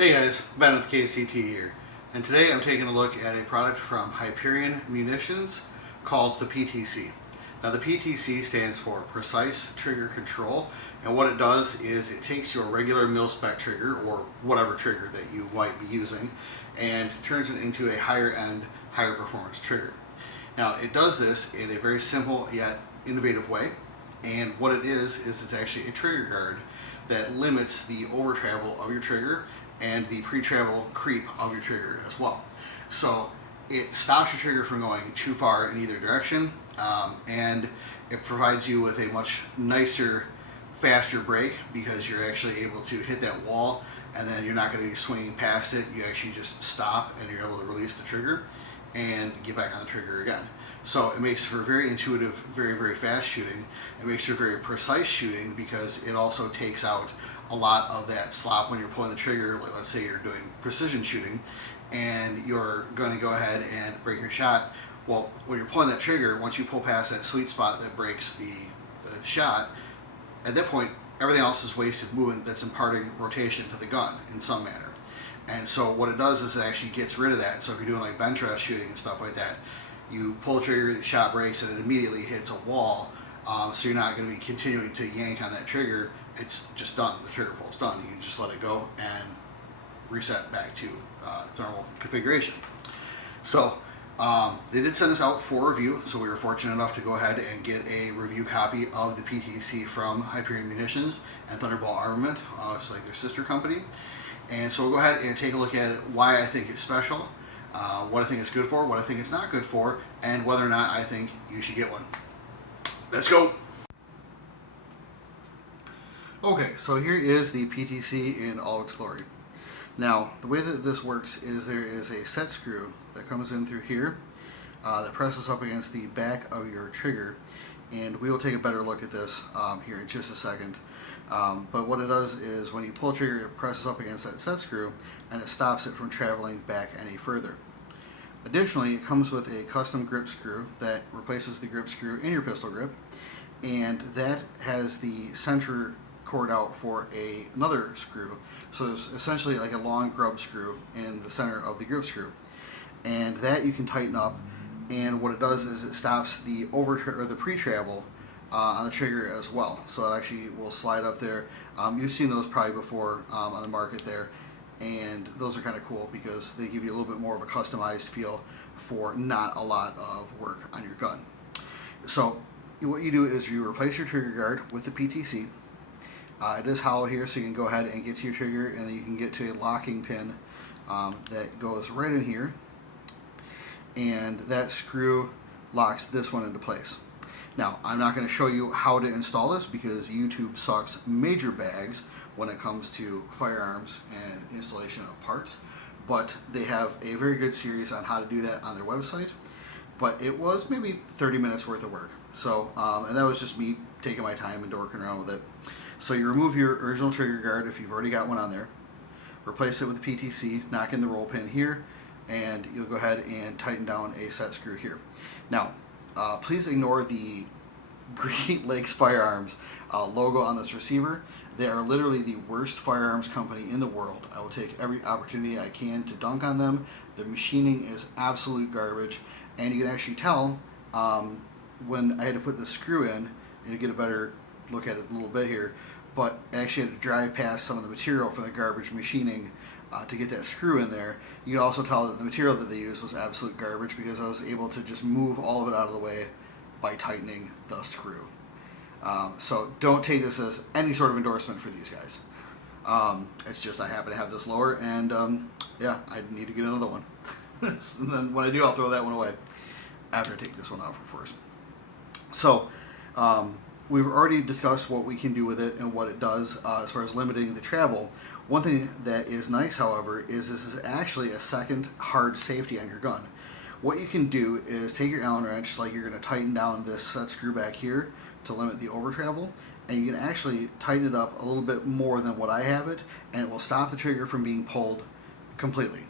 Hey guys, Ben with KCT here, and today I'm taking a look at a product from Hyperion Munitions called the PTC. Now the PTC stands for Precise Trigger Control, and what it does is it takes your regular milspec trigger, or whatever trigger that you might be using, and turns it into a higher end, higher performance trigger. Now it does this in a very simple yet innovative way, and what it is it's actually a trigger guard that limits the over travel of your trigger and the pre-travel creep of your trigger as well. So it stops your trigger from going too far in either direction, and it provides you with a much nicer, faster break because you're actually able to hit that wall and then you're not going to be swinging past it. You actually just stop and you're able to release the trigger and get back on the trigger again. So it makes for very intuitive, very, very fast shooting. It makes for very precise shooting because it also takes out a lot of that slop when you're pulling the trigger. Like, let's say you're doing precision shooting and you're going to go ahead and break your shot. Well, when you're pulling that trigger, once you pull past that sweet spot that breaks the shot, at that point everything else is wasted movement that's imparting rotation to the gun in some manner. And so what it does is it actually gets rid of that. So if you're doing like bench rest shooting and stuff like that, you pull the trigger, the shot breaks, and it immediately hits a wall. So you're not going to be continuing to yank on that trigger. It's just done. The trigger pull's done. You can just let it go and reset back to its normal configuration. So they did send us out for review, so we were fortunate enough to go ahead and get a review copy of the PTC from Hyperion Munitions and Thunderbolt Armament. It's like their sister company. And so we'll go ahead and take a look at why I think it's special, what I think it's good for, what I think it's not good for, and whether or not I think you should get one. Let's go! Okay, so here is the PTC in all its glory. Now, the way that this works is there is a set screw that comes in through here that presses up against the back of your trigger, and we will take a better look at this here in just a second. But what it does is when you pull the trigger, it presses up against that set screw and it stops it from traveling back any further. Additionally, it comes with a custom grip screw that replaces the grip screw in your pistol grip, and that has the center cord out for another screw. So there's essentially like a long grub screw in the center of the grip screw, and that you can tighten up. And what it does is it stops the the pre-travel on the trigger as well. So it actually will slide up there. You've seen those probably before on the market there, and those are kind of cool because they give you a little bit more of a customized feel for not a lot of work on your gun. So what you do is you replace your trigger guard with the PTC. It is hollow here, so you can go ahead and get to your trigger, and then you can get to a locking pin that goes right in here, and that screw locks this one into place. Now, I'm not going to show you how to install this because YouTube sucks major bags when it comes to firearms and installation of parts, but they have a very good series on how to do that on their website. But it was maybe 30 minutes worth of work. So, and that was just me taking my time and dorking around with it. So you remove your original trigger guard if you've already got one on there, replace it with the PTC, knock in the roll pin here, and you'll go ahead and tighten down a set screw here. Now, please ignore the Great Lakes Firearms logo on this receiver. They are literally the worst firearms company in the world. I will take every opportunity I can to dunk on them. The machining is absolute garbage, and you can actually tell when I had to put the screw in, and you get a better look at it in a little bit here, but I actually had to drive past some of the material for the garbage machining to get that screw in there. You can also tell that the material that they used was absolute garbage because I was able to just move all of it out of the way by tightening the screw. So don't take this as any sort of endorsement for these guys. It's just I happen to have this lower, and yeah, I need to get another one. And then when I do, I'll throw that one away after I take this one off first. So we've already discussed what we can do with it and what it does as far as limiting the travel. One thing that is nice, however, is this is actually a second hard safety on your gun. What you can do is take your Allen wrench, like you're going to tighten down this set screw back here to limit the over travel, and you can actually tighten it up a little bit more than what I have it, and it will stop the trigger from being pulled completely.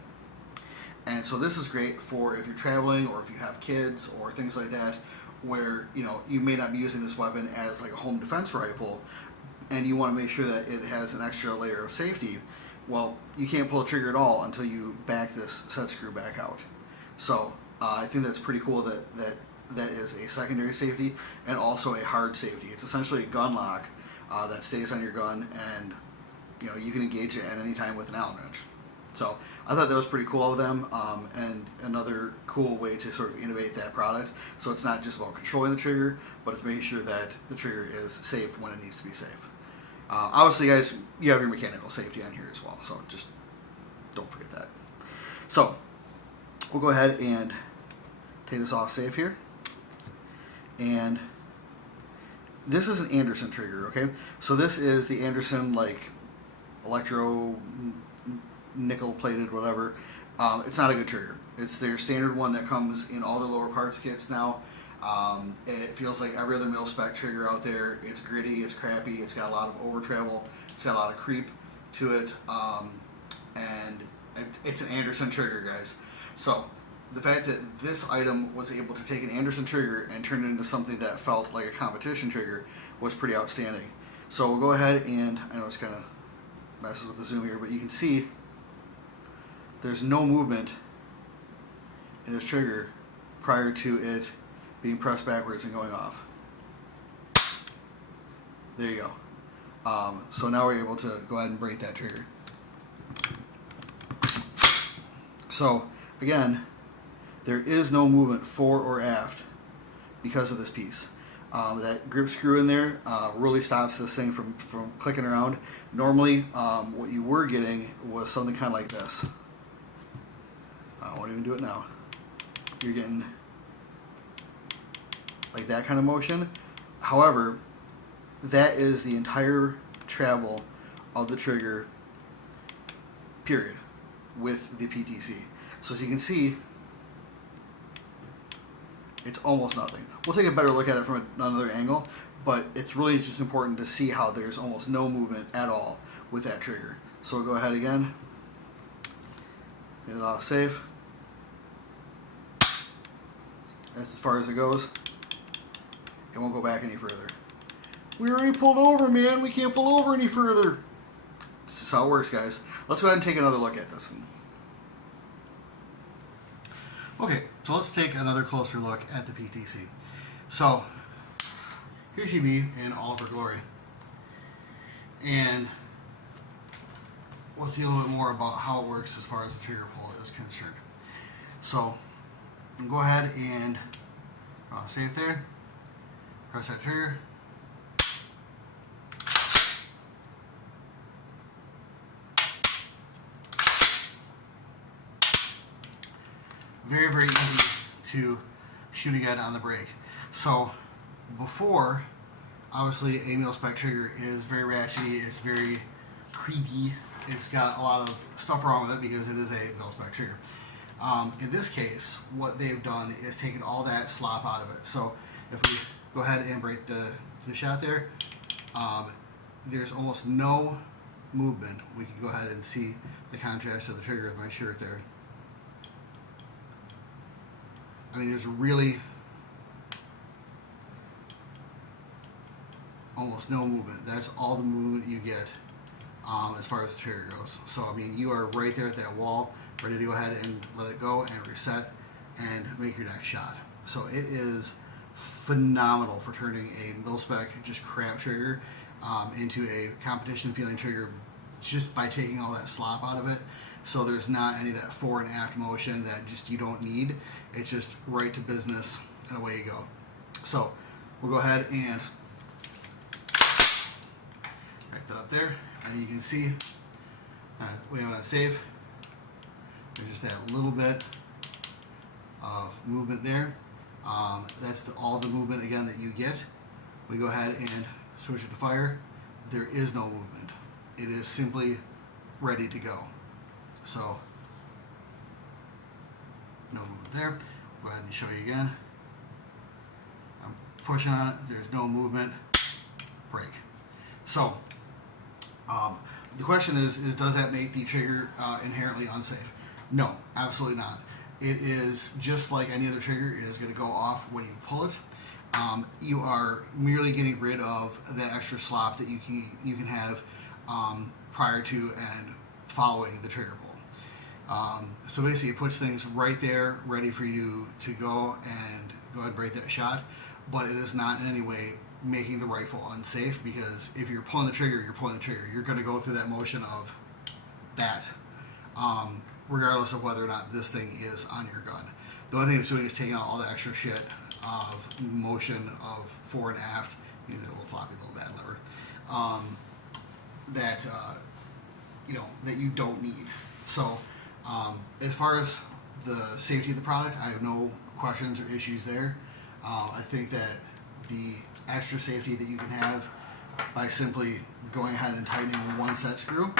And so this is great for if you're traveling or if you have kids or things like that, where you may not be using this weapon as like a home defense rifle, and you want to make sure that it has an extra layer of safety. Well, you can't pull the trigger at all until you back this set screw back out. So I think that's pretty cool that is a secondary safety and also a hard safety. It's essentially a gun lock that stays on your gun, and you can engage it at any time with an Allen wrench. So I thought that was pretty cool of them, and another cool way to sort of innovate that product. So it's not just about controlling the trigger, but it's making sure that the trigger is safe when it needs to be safe. Obviously, guys, you have your mechanical safety on here as well, so just don't forget that. So we'll go ahead and take this off safe here. And this is an Anderson trigger, okay? So this is the Anderson, like, electro nickel plated, whatever. It's not a good trigger. It's their standard one that comes in all the lower parts kits now. It feels like every other mil-spec trigger out there. It's gritty, it's crappy, it's got a lot of over travel, it's got a lot of creep to it, and it's an Anderson trigger, guys. So the fact that this item was able to take an Anderson trigger and turn it into something that felt like a competition trigger was pretty outstanding. So we'll go ahead and, I know it's kind of messes with the zoom here, but you can see there's no movement in this trigger prior to it being pressed backwards and going off. There you go. So now we're able to go ahead and break that trigger. So again, there is no movement fore or aft because of this piece. That grip screw in there really stops this thing from clicking around. Normally, what you were getting was something kind of like this. I won't even do it now. You're getting like that kind of motion. However, that is the entire travel of the trigger, period, with the PTC. So as you can see, it's almost nothing. We'll take a better look at it from another angle, but it's really just important to see how there's almost no movement at all with that trigger. So we'll go ahead again, get it off safe. That's as far as it goes. It won't go back any further. We already pulled over, man. We can't pull over any further. This is how it works, guys. Let's go ahead and take another look at this. Okay, so let's take another closer look at the PTC. So here she be in all of her glory. And we'll see a little bit more about how it works as far as the trigger pull is concerned. So go ahead and save there. Press that trigger. Very, very easy to shoot again on the brake. So before, obviously a mil-spec trigger is very ratchety, it's very creepy, it's got a lot of stuff wrong with it because it is a mil-spec trigger. In this case, what they've done is taken all that slop out of it. So if we go ahead and break the shot there, there's almost no movement. We can go ahead and see the contrast of the trigger with my shirt there. I mean, there's really almost no movement. That's all the movement you get as far as the trigger goes. So, I mean, you are right there at that wall, ready to go ahead and let it go and reset and make your next shot. So it is phenomenal for turning a mil-spec, just crap trigger into a competition feeling trigger just by taking all that slop out of it. So there's not any of that fore and aft motion that just you don't need. It's just right to business and away you go. So we'll go ahead and write that up there, and you can see we have it on save. There's just that little bit of movement there. That's all the movement again that you get. We go ahead and switch it to fire. There is no movement. It is simply ready to go. So no movement there. Go ahead and show you again. I'm pushing on it. There's no movement. Break. So the question is does that make the trigger inherently unsafe? No, absolutely not. It is just like any other trigger. It is going to go off when you pull it. You are merely getting rid of the extra slop that you can have prior to and following the trigger pull. So basically, it puts things right there, ready for you to go and go ahead and break that shot. But it is not in any way making the rifle unsafe, because if you're pulling the trigger, you're pulling the trigger. You're going to go through that motion of that, regardless of whether or not this thing is on your gun. The only thing it's doing is taking out all the extra shit of motion of fore and aft, using a little floppy little bad lever, that that you don't need. So as far as the safety of the product, I have no questions or issues there. I think that the extra safety that you can have by simply going ahead and tightening one set screw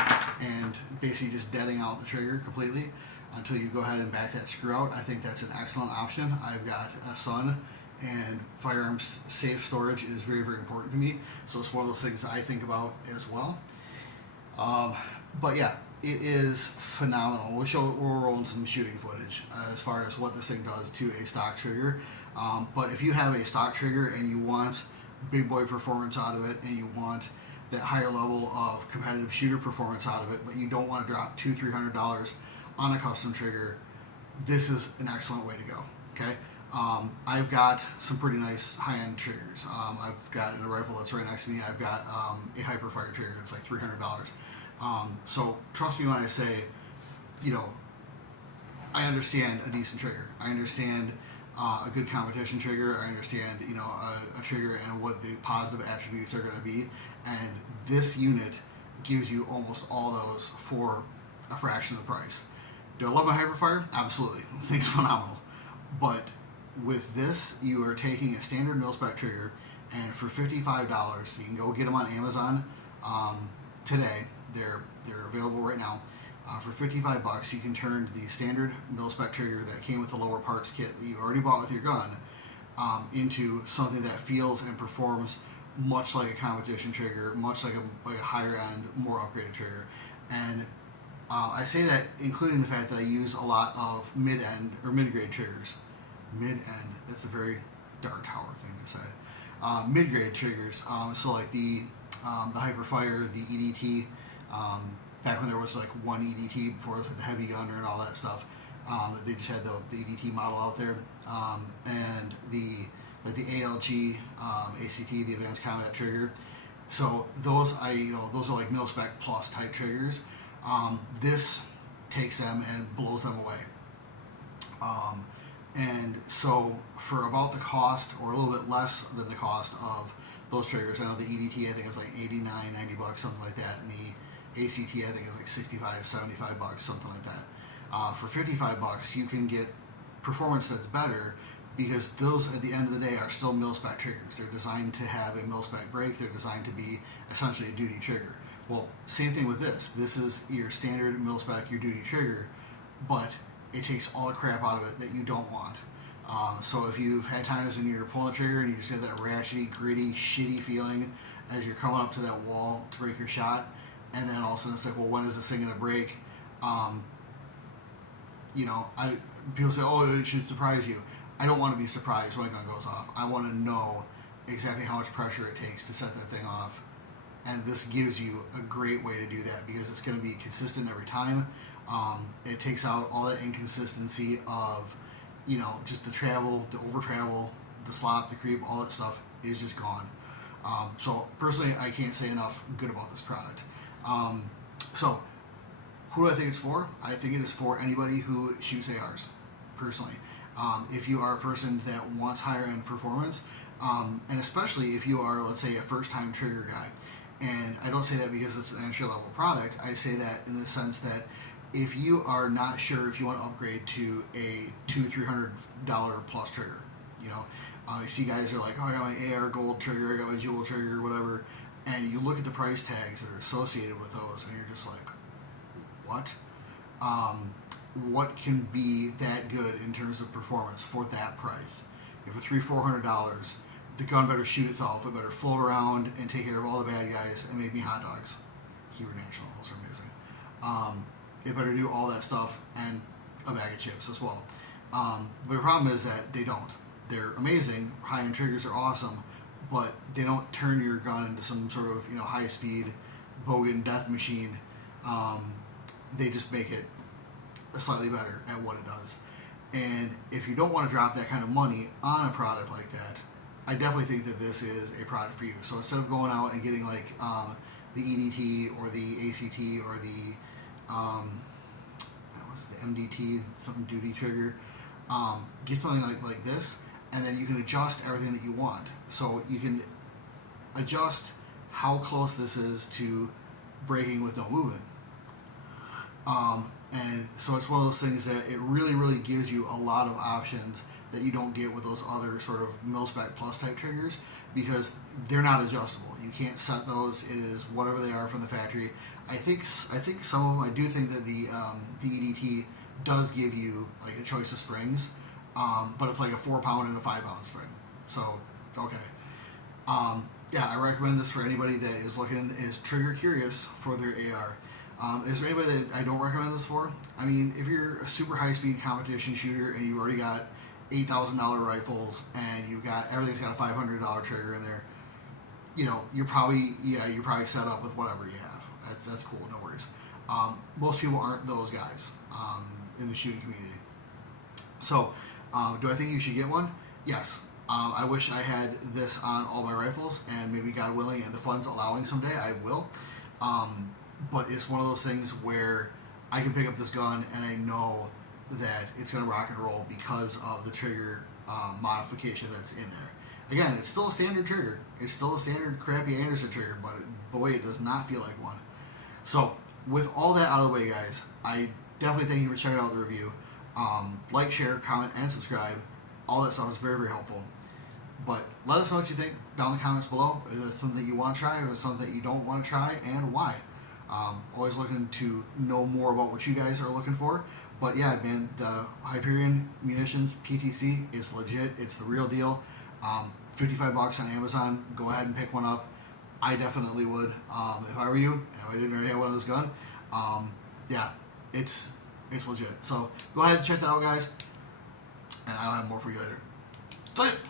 and basically just deading out the trigger completely until you go ahead and back that screw out, I think that's an excellent option. I've got a son, and firearms safe storage is very, very important to me, so it's one of those things that I think about as well. But yeah, it is phenomenal. We're rolling some shooting footage as far as what this thing does to a stock trigger. But if you have a stock trigger and you want big boy performance out of it, and you want that higher level of competitive shooter performance out of it, but you don't want to drop $200-300 on a custom trigger, this is an excellent way to go. Okay, I've got some pretty nice high-end triggers. I've got in a rifle that's right next to me, I've got a Hyperfire trigger. It's like $300. So trust me when I say, I understand a decent trigger. I understand a good competition trigger. I understand, a trigger and what the positive attributes are going to be. And this unit gives you almost all those for a fraction of the price. Do I love my Hyperfire? Absolutely. The thing's phenomenal. But with this, you are taking a standard milspec trigger, and for $55, you can go get them on Amazon today. They're available right now. For $55, you can turn the standard milspec trigger that came with the lower parts kit that you already bought with your gun into something that feels and performs much like a competition trigger, much like a higher end, more upgraded trigger. And I say that including the fact that I use a lot of mid-end or mid-grade triggers. Mid-end, that's a very Dark Tower thing to say. Mid-grade triggers, so like the Hyperfire, the EDT, back when there was like one EDT before it was like the heavy gunner and all that stuff, that they just had the EDT model out there, and the ALG, ACT, the Advanced Combat Trigger. So those those are like milspec plus type triggers. This takes them and blows them away. And so for about the cost, or a little bit less than the cost of those triggers, I know the EDT I think is like $89-90, something like that, and the ACT I think is like $65-75, something like that. For $55, you can get performance that's better, because those at the end of the day are still milspec triggers. They're designed to have a milspec break. They're designed to be essentially a duty trigger. Well, same thing with this. This is your standard milspec, your duty trigger, but it takes all the crap out of it that you don't want. So if you've had times when you're pulling the trigger and you just get that ratchety, gritty, shitty feeling as you're coming up to that wall to break your shot, and then all of a sudden it's like, well, when is this thing going to break? People say, oh, it should surprise you. I don't want to be surprised when a gun goes off. I want to know exactly how much pressure it takes to set that thing off. And this gives you a great way to do that, because it's going to be consistent every time. It takes out all that inconsistency of, just the travel, the over travel, the slop, the creep, all that stuff is just gone. So personally, I can't say enough good about this product. So who do I think it's for? I think it is for anybody who shoots ARs, personally. If you are a person that wants higher end performance, and especially if you are, let's say, a first time trigger guy. And I don't say that because it's an entry level product. I say that in the sense that if you are not sure if you want to upgrade to a $200-300 plus trigger, you see guys are like, oh, I got my AR gold trigger, I got my jewel trigger, whatever, and you look at the price tags that are associated with those, and you're just like, what? What can be that good in terms of performance for that price? If for $300-400, the gun better shoot itself, it better float around and take care of all the bad guys and make me hot dogs. Huber National, those are amazing. It better do all that stuff and a bag of chips as well. But the problem is that they don't. They're amazing, high-end triggers are awesome, but they don't turn your gun into some sort of high-speed Bogan death machine they just make it slightly better at what it does. And if you don't want to drop that kind of money on a product like that, I definitely think that this is a product for you. So instead of going out and getting like the EDT or the ACT or the what was the MDT, something duty trigger, get something like this, and then you can adjust everything that you want. So you can adjust how close this is to braking with no movement. And so it's one of those things that it really, really gives you a lot of options that you don't get with those other sort of milspec plus type triggers, because they're not adjustable. You can't set those. It is whatever they are from the factory. I think some of them. I do think that the EDT does give you like a choice of springs, but it's like a 4-pound and a 5-pound spring. So okay. Yeah, I recommend this for anybody that is trigger curious for their AR. Is there anybody that I don't recommend this for? I mean, if you're a super high-speed competition shooter and you've already got $8,000 rifles and you've got everything's got a $500 trigger in there, you know, you're probably set up with whatever you have. That's cool, no worries. Most people aren't those guys in the shooting community. So, do I think you should get one? Yes. I wish I had this on all my rifles, and maybe God willing and the funds allowing someday I will. But it's one of those things where I can pick up this gun and I know that it's going to rock and roll because of the trigger modification that's in there. Again, it's still a standard trigger. It's still a standard crappy Anderson trigger, but boy, it does not feel like one. So, with all that out of the way, guys, I definitely thank you for checking out the review. Like, share, comment, and subscribe. All that stuff is very, very helpful. But let us know what you think down in the comments below. Is it something that you want to try, or is it something that you don't want to try, and why? Always looking to know more about what you guys are looking for. But yeah, man, the Hyperion Munitions PTC is legit. It's the real deal. $55 on Amazon. Go ahead and pick one up. I definitely would. If I were you, and if I didn't already have one of this gun, yeah, it's legit. So go ahead and check that out, guys. And I'll have more for you later. That's it.